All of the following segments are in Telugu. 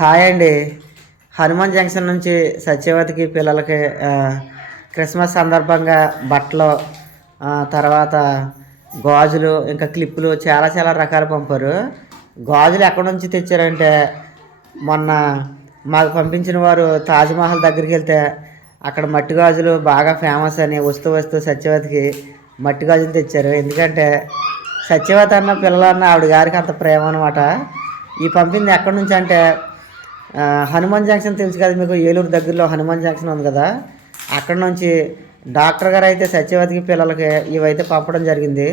హాయ్ అండి. హనుమాన్ జంక్షన్ నుంచి సత్యవతికి పిల్లలకి క్రిస్మస్ సందర్భంగా బట్టలు తర్వాత గాజులు ఇంకా క్లిప్పులు చాలా చాలా రకాలు పంపారు. గాజులు ఎక్కడి నుంచి తెచ్చారంటే మొన్న మాకు పంపించిన వారు తాజ్మహల్ దగ్గరికి వెళ్తే అక్కడ మట్టి గాజులు బాగా ఫేమస్ అని వస్తూ వస్తూ సత్యవతికి మట్టి గాజులు తెచ్చారు. ఎందుకంటే సత్యవతి అన్న పిల్లలన్న ఆవిడ గారికి అంత ప్రేమ అనమాట ఈ పంపింది ఎక్కడి నుంచి అంటే హనుమాన్ జంక్షన్ తెలుసు కదా మీకు ఏలూరు దగ్గరలో హనుమాన్ జంక్షన్ ఉంది కదా. అక్కడ నుంచి డాక్టర్ గారు అయితే సత్యవతికి పిల్లలకి ఇవైతే పంపడం జరిగింది.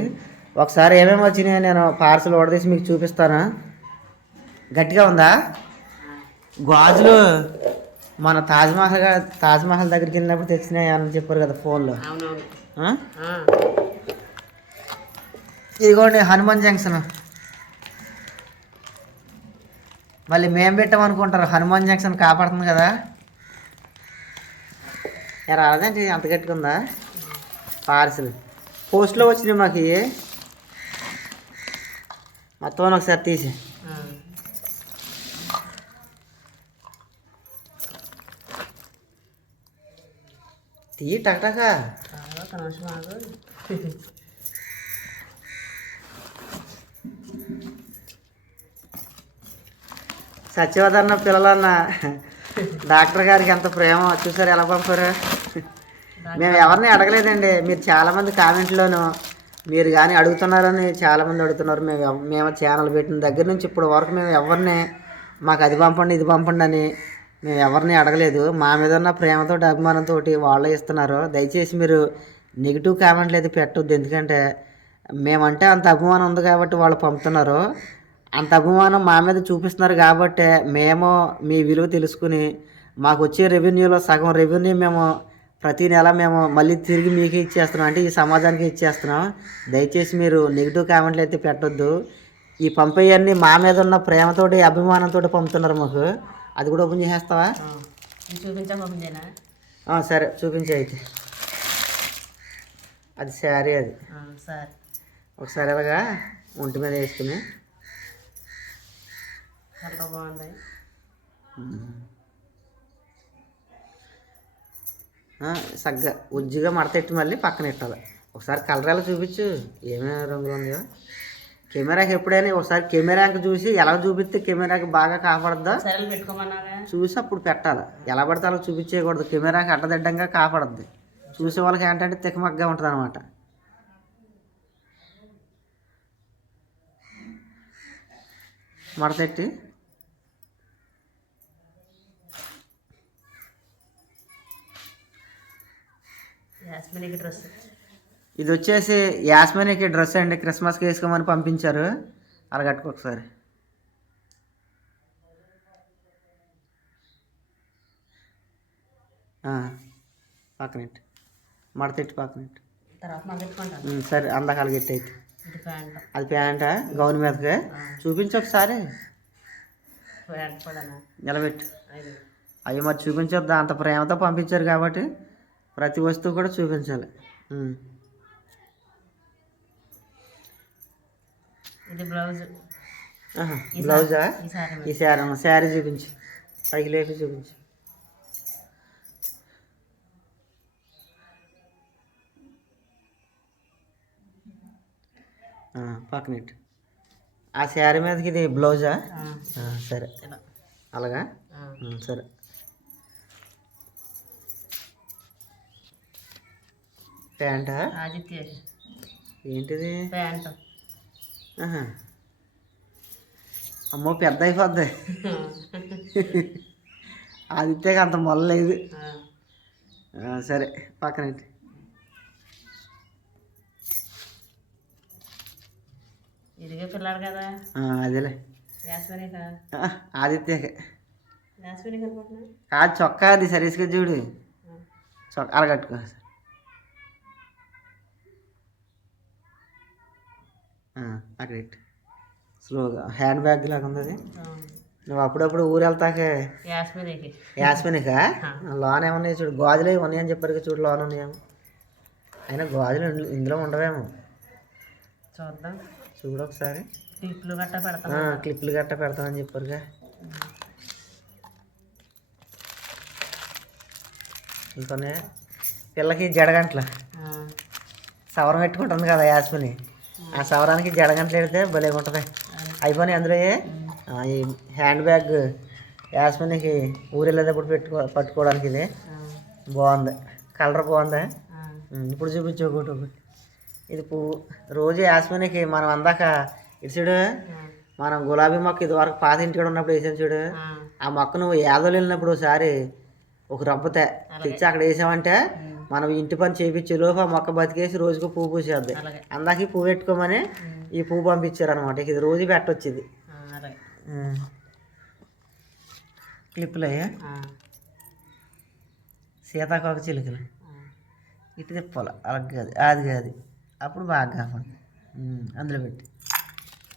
ఒకసారి ఏమేమి వచ్చినాయో నేను పార్సల్ ఓడదీసి మీకు చూపిస్తాను. గట్టిగా ఉందా? గాజులు మన తాజ్మహల్ తాజ్మహల్ దగ్గరికి వెళ్ళినప్పుడు తెచ్చినాయి అని చెప్పారు కదా ఫోన్లో. ఇదిగోండి హనుమాన్ జంక్షన్. మళ్ళీ మేము పెట్టామనుకుంటారు హనుమాన్ జంక్షన్ కాపాడుతుంది కదా. ఎరా అదేంటి అంత కట్టుకుందా పార్సిల్. పోస్ట్లో వచ్చినాయి మాకు ఇవి. మొత్తం ఒకసారి తీసి. తీయ తీయి టక్టకా సచివదన్న పిల్లలన్న డాక్టర్ గారికి ఎంత ప్రేమ. చూసారు ఎలా పంపారు? మేము ఎవరిని అడగలేదండి. మీరు చాలామంది కామెంట్లోను మీరు కానీ అడుగుతున్నారని చాలామంది అడుగుతున్నారు. మేము మేము ఛానల్ పెట్టిన దగ్గర నుంచి ఇప్పుడు వరకు మేము ఎవరిని మాకు అది పంపండి ఇది పంపండి అని మేము ఎవరిని అడగలేదు. మా మీద ఉన్న ప్రేమతో అభిమానంతో వాళ్ళే ఇస్తున్నారు. దయచేసి మీరు నెగిటివ్ కామెంట్లు అయితే పెట్టొద్దు. ఎందుకంటే మేమంటే అంత అభిమానం ఉంది కాబట్టి వాళ్ళు పంపుతున్నారు. అంత అభిమానం మా మీద చూపిస్తున్నారు కాబట్టి మేము మీ విలువ తెలుసుకుని మాకు వచ్చే రెవెన్యూలో సగం రెవెన్యూ మేము ప్రతి నెల మేము మళ్ళీ తిరిగి మీకే ఇచ్చేస్తున్నాం. అంటే ఈ సమాజానికి ఇచ్చేస్తున్నాం. దయచేసి మీరు నెగిటివ్ కామెంట్లు అయితే పెట్టొద్దు. ఈ పంపేయన్నీ మా మీద ఉన్న ప్రేమతోటి అభిమానంతో పంపుతున్నారు మాకు. అది కూడా ఓపెన్ చేసేస్తావా? చూపించా సరే చూపించే అయితే. అది శారీ అది. ఒకసారి అలాగా ఒంటి మీద వేసుకుని. ఆ, సగ్గా ఉజ్జిగా మడతెట్టి మళ్ళీ పక్కన పెట్టాలి ఒకసారి కలర్ ఎలా చూపించు. ఏమేమి రంగులు ఉన్నాయో కెమెరాకి ఎప్పుడైనా ఒకసారి కెమెరాకి చూసి ఎలా చూపిస్తే కెమెరాకి బాగా కాపాడద్దా? చూసి అప్పుడు పెట్టాలి. ఎలా పడితే అలా చూపించేయకూడదు. కెమెరాకి అడ్డదిడ్డంగా కాపాడద్ది. చూసే వాళ్ళకి ఏంటంటే తికమగ్గా ఉంటుంది అనమాట మడతెట్టి యాస్మినికి డ్రెస్. ఇది వచ్చేసి యాస్మినికి డ్రెస్ అండి. క్రిస్మస్కి వేసుకోమని పంపించారు. అలా కట్టుకో ఒకసారి. ఆ, పక్కనెట్టు మడతెట్టి ఉమ్, సరే అందాక అలాగెట్టి అయితే. అది ప్యాంటా? గౌన్ మీదకి? చూపించు ఒకసారి. నిలబెట్టు. అవి మరి చూపించొద్దు? అంత ప్రేమతో పంపించారు కాబట్టి. ప్రతి వస్తువు కూడా చూపించాలి. ఇది బ్లౌజ్. బ్లౌజా? ఈ శారీ అమ్మ, శారీ చూపించు. పైకి లేపి చూపించు. పక్కనెట్టు ఆ శారీ మీదకి ఇది బ్లౌజా? సరే. అలాగా? సరే. ప్యాంటా? ఆదిత్య. ఏంటిది? ప్యాంట్. అమ్మో పెద్ద అయిపోద్ది. ఆదిత్యకి అంత మొల్ల లేదు. ఆ, ఆ, సరే పక్కనేంటి ఇదిగే పిల్లాడు కదా. అదేలే. ఆదిత్యకి. కాదు చొక్కా అది సరీస్గా చూడు. చొక్కా అలా కట్టుకో అటు ఇటు స్లోగా హ్యాండ్ బ్యాగ్ లాగా ఉంది అది. నువ్వు అప్పుడప్పుడు ఊరు వెళ్తాకే యాస్మినికా? లోన్ ఏమన్నాయి చూడు గాజులు ఉన్నాయి అని చెప్పారు చూడు లోన్ ఉన్నాయేమో. అయినా గాజులు ఇందులో ఉండవేమో. చూద్దాం. చూడు ఒకసారి. క్లిప్లు గట్టా పెడతా. క్లిప్లు గట్టా పెడతామని చెప్పారుగా. ఇంకొన్నాయా పిల్లకి జడగంట్ల. సవరం పెట్టుకుంటుంది కదా యాస్మిని. ఆ సవరానికి జడగంటలు పెడితే భలే ఉంటుంది. అయిపోయినాయి అందులో ఈ హ్యాండ్ బ్యాగ్ యాస్మినికి ఊరెళ్ళేటప్పుడు పెట్టుకో పట్టుకోవడానికి ఇది. బాగుంది. కలర్ బాగుంది? ఇప్పుడు చూపించు ఒకటి ఒకటి ఇది పువ్వు రోజు యాస్మినికి మనం అందాక ఇటు చూడు మనం గులాబీ మొక్క ఇది వరకు పాత ఇంటికి ఉన్నప్పుడు వేసాను చూడు. ఆ, ఆ మొక్క నువ్వు యాదోలు వెళ్ళినప్పుడు ఒకసారి ఒక రబ్బతే తెచ్చి అక్కడ వేసామంటే మనం ఇంటి పని చేయించే లోపు ఆ మొక్క బతికేసి రోజుకు పువ్వు పూసేద్ది. అలాగే. అందాక పువ్వు పెట్టుకోమని ఈ పువ్వు పంపించారు అనమాట ఇది రోజు పెట్టొచ్చింది. అలాగే. ఆ, సీతాకోక చిలుకలు. ఇటు తిప్పాలి. అలా కాదు అది కాదు. అప్పుడు బాగా కాపాడు. అందులో పెట్టి.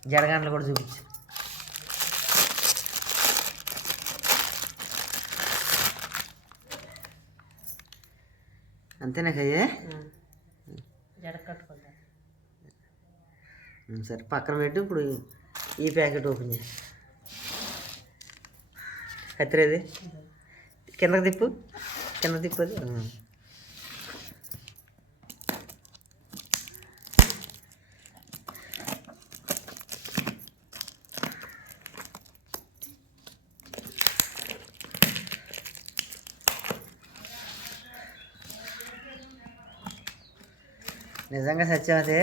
జడగంటలు కూడా చూపించు. అంతేనా కయ్యే? ఆ. జడ కట్టుకుంటా. ఉమ్, సరే పక్కన పెట్టి ఇప్పుడు ఈ ప్యాకెట్ ఓపెన్ చేసి కత్తిరేది కిందకి తిప్పు. కింద తిప్పు నిజంగా సత్యవతి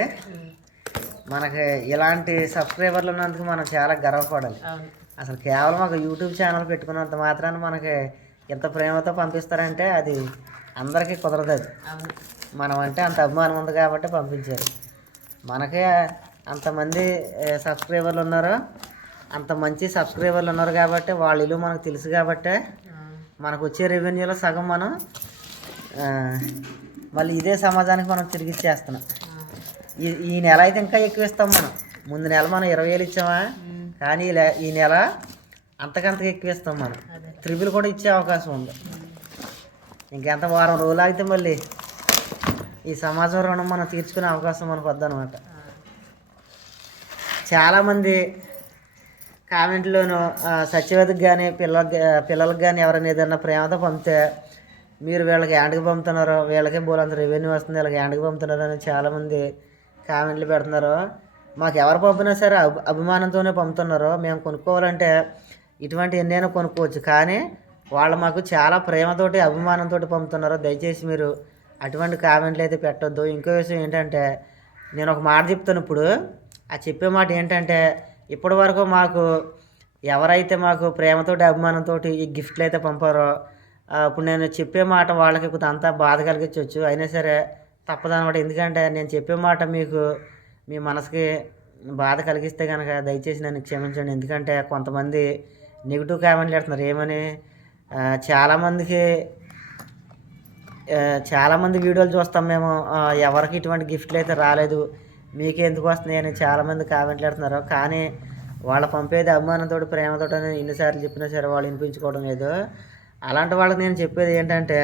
మనకి ఇలాంటి సబ్స్క్రైబర్లు ఉన్నందుకు మనం చాలా గర్వపడాలి. అసలు కేవలం ఒక యూట్యూబ్ ఛానల్ పెట్టుకున్నంత మాత్రాన మనకి ఎంత ప్రేమతో పంపిస్తారంటే అది అందరికీ కుదరదు అది. మనం అంటే అంత అభిమానం ఉంది కాబట్టి పంపించారు. మనకే అంతమంది సబ్స్క్రైబర్లు ఉన్నారు అంత మంచి సబ్స్క్రైబర్లు ఉన్నారు కాబట్టి వాళ్ళ ఇల్లు మనకు తెలుసు కాబట్టి మనకు వచ్చే రెవెన్యూలో సగం మనం మళ్ళీ ఇదే సమాజానికి మనం తిరిగి ఇచ్చేస్తున్నాం. ఈ ఈ నెల అయితే ఇంకా ఎక్కువ ఇస్తాం మనం. ముందు నెల మనం ఇరవై వేలు ఇచ్చామా? కానీ ఈ నెల అంతకంతకు ఎక్కువ ఇస్తాం మనం. త్రిబుల్ కూడా ఇచ్చే అవకాశం ఉంది. ఇంకెంత వారం రోజులు ఆగితే మళ్ళీ ఈ సమాజం రుణం మనం తీర్చుకునే అవకాశం మనకు వద్దనమాట చాలామంది కామెంట్లోను సత్యవతికి కానీ పిల్లలకి పిల్లలకి కానీ ఎవరైనా ఏదైనా ప్రేమతో పంపితే మీరు వీళ్ళకి యాండ్కి పంపుతున్నారు వీళ్ళకే బోలంత రెవెన్యూ వస్తుంది వీళ్ళకి యాండ్కి పంపుతున్నారు అని చాలామంది కామెంట్లు పెడుతున్నారు. మాకు ఎవరు పంపినా సరే అభి అభిమానంతోనే పంపుతున్నారు. మేము కొనుక్కోవాలంటే ఇటువంటి ఎన్నైనా కొనుక్కోవచ్చు. కానీ వాళ్ళు మాకు చాలా ప్రేమతోటి అభిమానంతో పంపుతున్నారు. దయచేసి మీరు అటువంటి కామెంట్లు అయితే పెట్టొద్దు. ఇంకో విషయం ఏంటంటే నేను ఒక మాట చెప్తాను ఇప్పుడు. ఆ చెప్పే మాట ఏంటంటే ఇప్పటి వరకు మాకు ఎవరైతే మాకు ప్రేమతోటి అభిమానంతో ఈ గిఫ్ట్లు అయితే పంపారో ఇప్పుడు నేను చెప్పే మాట వాళ్ళకి కొంత అంతా బాధ కలిగించవచ్చు. అయినా సరే తప్పదనమాట ఎందుకంటే నేను చెప్పే మాట మీకు మీ మనసుకి బాధ కలిగిస్తే కనుక దయచేసి నన్ను క్షమించండి. ఎందుకంటే కొంతమంది నెగిటివ్ కామెంట్లు పెడుతున్నారు. ఏమని? చాలామందికి చాలామంది వీడియోలు చూస్తాం మేము. ఎవరికి ఇటువంటి గిఫ్ట్లు అయితే రాలేదు. మీకే ఎందుకు వస్తున్నాయి అని చాలామంది కామెంట్లు పెడుతున్నారు. కానీ వాళ్ళు పంపేది అభిమానంతో ప్రేమతో ఎన్నిసార్లు చెప్పినా సరే వాళ్ళు వినిపించుకోవడం లేదు. అలాంటి వాళ్ళకి నేను చెప్పేది ఏంటంటే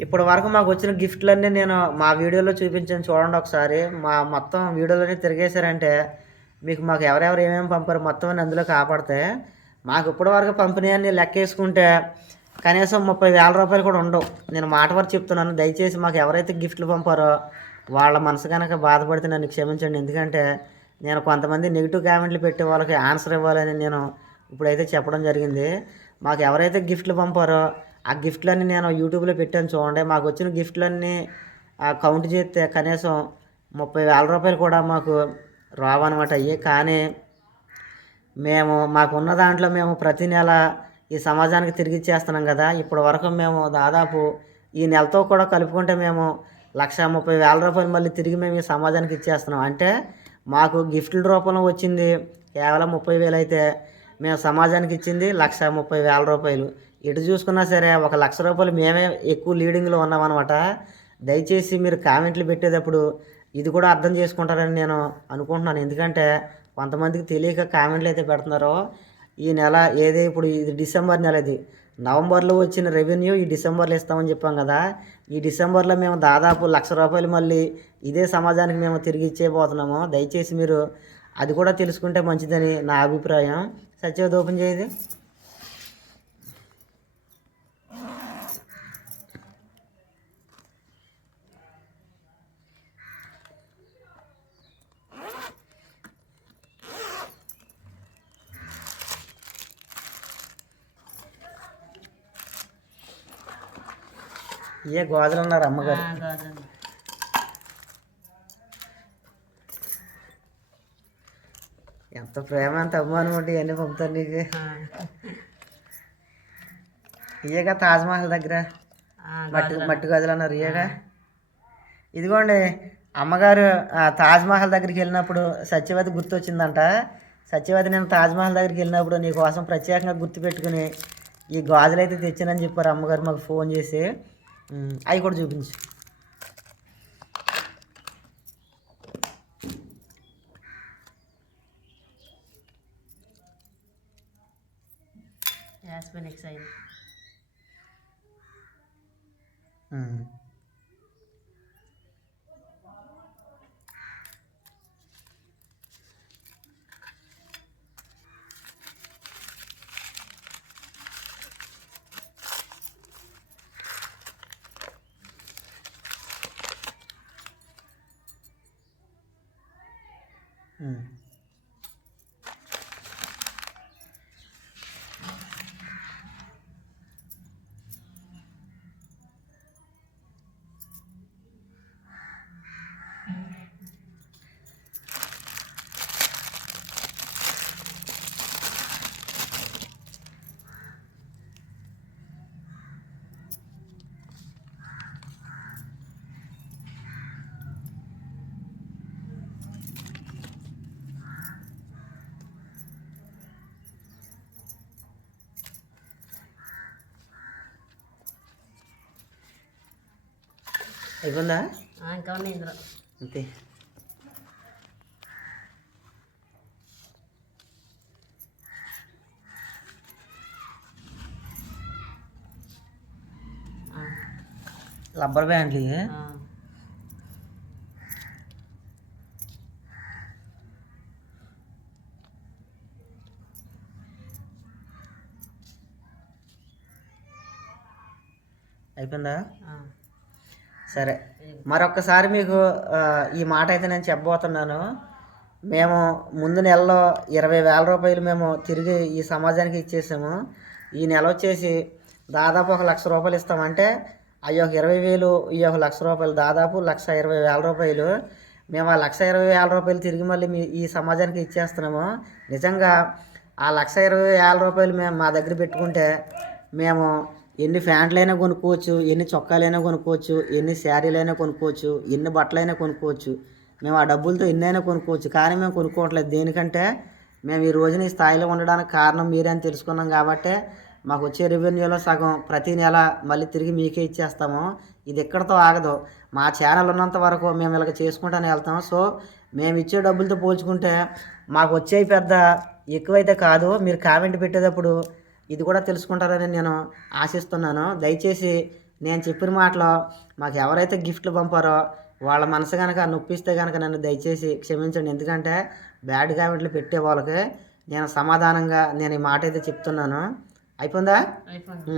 ఇప్పటి వరకు మాకు వచ్చిన గిఫ్ట్లన్నీ నేను మా వీడియోలో చూపించాను చూడండి ఒకసారి. మా మొత్తం వీడియోలోనే తిరిగేశారంటే మీకు మాకు ఎవరెవరు ఏమేమి పంపారు మొత్తం అన్ని అందులో కాపాడితే మాకు ఇప్పటి వరకు పంపిణీ లెక్క వేసుకుంటే కనీసం ముప్పై వేల రూపాయలు కూడా ఉండవు. నేను మాట వరకు చెప్తున్నాను దయచేసి మాకు ఎవరైతే గిఫ్ట్లు పంపారో వాళ్ళ మనసు కనుక బాధపడితే నన్ను క్షమించండి. ఎందుకంటే నేను కొంతమంది నెగిటివ్ కామెంట్లు పెట్టే వాళ్ళకి ఆన్సర్ ఇవ్వాలని నేను ఇప్పుడైతే చెప్పడం జరిగింది. మాకు ఎవరైతే గిఫ్ట్లు పంపారో ఆ గిఫ్ట్లన్నీ నేను యూట్యూబ్లో పెట్టాను చూడండి. మాకు వచ్చిన గిఫ్ట్లన్నీ ఆ కౌంట్ చేస్తే కనీసం ముప్పై వేల రూపాయలు కూడా మాకు రావన్నమాట అయ్యి. కానీ మేము మాకున్న దాంట్లో మేము ప్రతి నెల ఈ సమాజానికి తిరిగి ఇచ్చేస్తున్నాం కదా. ఇప్పటి వరకు మేము దాదాపు ఈ నెలతో కూడా కలుపుకుంటే మేము లక్ష ముప్పై వేల రూపాయలు మళ్ళీ తిరిగి మేము ఈ సమాజానికి ఇచ్చేస్తున్నాం. అంటే మాకు గిఫ్ట్ల రూపంలో వచ్చింది కేవలం ముప్పై వేలు అయితే మేము సమాజానికి ఇచ్చింది లక్ష ముప్పై వేల రూపాయలు. ఎటు చూసుకున్నా సరే ఒక లక్ష రూపాయలు మేమే ఎక్కువ లీడింగ్లో ఉన్నామన్నమాట దయచేసి మీరు కామెంట్లు పెట్టేటప్పుడు ఇది కూడా అర్థం చేసుకుంటారని నేను అనుకుంటున్నాను. ఎందుకంటే కొంతమందికి తెలియక కామెంట్లు అయితే పెడుతున్నారో. ఈ నెల ఏదే ఇప్పుడు ఇది డిసెంబర్ నెల ఇది. నవంబర్లో వచ్చిన రెవెన్యూ ఈ డిసెంబర్లో ఇస్తామని చెప్పాం కదా. ఈ డిసెంబర్లో మేము దాదాపు లక్ష రూపాయలు మళ్ళీ ఇదే సమాజానికి మేము తిరిగి ఇచ్చేయబోతున్నాము. దయచేసి మీరు అది కూడా తెలుసుకుంటే మంచిదని నా అభిప్రాయం. సచివది ఓపెన్ చేయదు ఏ గోదలు ఉన్నారు అమ్మగారు? ఎంత ప్రేమ ఎంత అభిమానం ఉంటే ఇవన్నీ పంపుతాను నీకు. ఇయేగా తాజ్మహల్ దగ్గర. మట్టి మట్టి గదులు అన్నారు ఇయేగా ఇదిగోండి అమ్మగారు తాజ్మహల్ దగ్గరికి వెళ్ళినప్పుడు సత్యవతి గుర్తొచ్చిందంట. సత్యవతి నేను తాజ్మహల్ దగ్గరికి వెళ్ళినప్పుడు నీ కోసం ప్రత్యేకంగా గుర్తు పెట్టుకుని ఈ గాజులు అయితే తెచ్చానని చెప్పారు అమ్మగారు మాకు ఫోన్ చేసి. అవి కూడా చూపించు. That's been exciting. Mm. Hmm. hmm. అయిపోయిందా? ఇంకా ఉన్నాయి ఇందులో. అంతే. రబ్బర్ బ్యాండ్లు ఇవి. ఆ. అయిపోయిందా ఆ. సరే. మరొకసారి మీకు ఈ మాట అయితే నేను చెప్పబోతున్నాను. మేము ముందు నెలలో ఇరవై వేల రూపాయలు మేము తిరిగి ఈ సమాజానికి ఇచ్చేసాము. ఈ నెల వచ్చేసి దాదాపు ఒక లక్ష రూపాయలు ఇస్తామంటే అవి ఒక ఇరవై వేలు ఈ ఒక లక్ష రూపాయలు దాదాపు లక్ష ఇరవై వేల రూపాయలు. మేము ఆ లక్ష ఇరవై వేల రూపాయలు తిరిగి మళ్ళీ మీ ఈ సమాజానికి ఇచ్చేస్తున్నాము. నిజంగా ఆ లక్ష ఇరవై వేల రూపాయలు మేము మా దగ్గర పెట్టుకుంటే మేము ఎన్ని ఫ్యాంట్లైనా కొనుక్కోవచ్చు ఎన్ని చొక్కాలైనా కొనుక్కోవచ్చు ఎన్ని శారీలైనా కొనుక్కోవచ్చు ఎన్ని బట్టలైనా కొనుక్కోవచ్చు. మేము ఆ డబ్బులతో ఎన్నైనా కొనుక్కోవచ్చు. కానీ మేము కొనుక్కోవట్లేదు. దేనికంటే మేము ఈ రోజున ఈ స్థాయిలో ఉండడానికి కారణం మీరే అని తెలుసుకున్నాం కాబట్టి మాకు వచ్చే రెవెన్యూలో సగం ప్రతి నెల మళ్ళీ తిరిగి మీకే ఇచ్చేస్తాము. ఇది ఎక్కడితో ఆగదు. మా ఛానల్ ఉన్నంత వరకు మేము ఇలాగ చేసుకుంటానే వెళ్తాం. సో మేము ఇచ్చే డబ్బులతో పోల్చుకుంటే మాకు వచ్చేవి పెద్ద ఎక్కువైతే కాదు. మీరు కామెంట్ పెట్టేటప్పుడు ఇది కూడా తెలుసుకుంటారని నేను ఆశిస్తున్నాను. దయచేసి నేను చెప్పిన మాటలో మాకు ఎవరైతే గిఫ్ట్లు పంపారో వాళ్ళ మనసు కనుక నొప్పిస్తే కనుక నన్ను దయచేసి క్షమించండి. ఎందుకంటే బ్యాడ్ కామెంట్లు పెట్టే వాళ్ళకి నేను సమాధానంగా నేను ఈ మాట అయితే చెప్తున్నాను. అయిపోయిందా?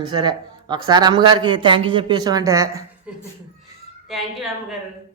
సరే. ఒకసారి అమ్మగారికి థ్యాంక్ యూ చెప్పేసామంటే. థ్యాంక్ యూ అమ్మగారు.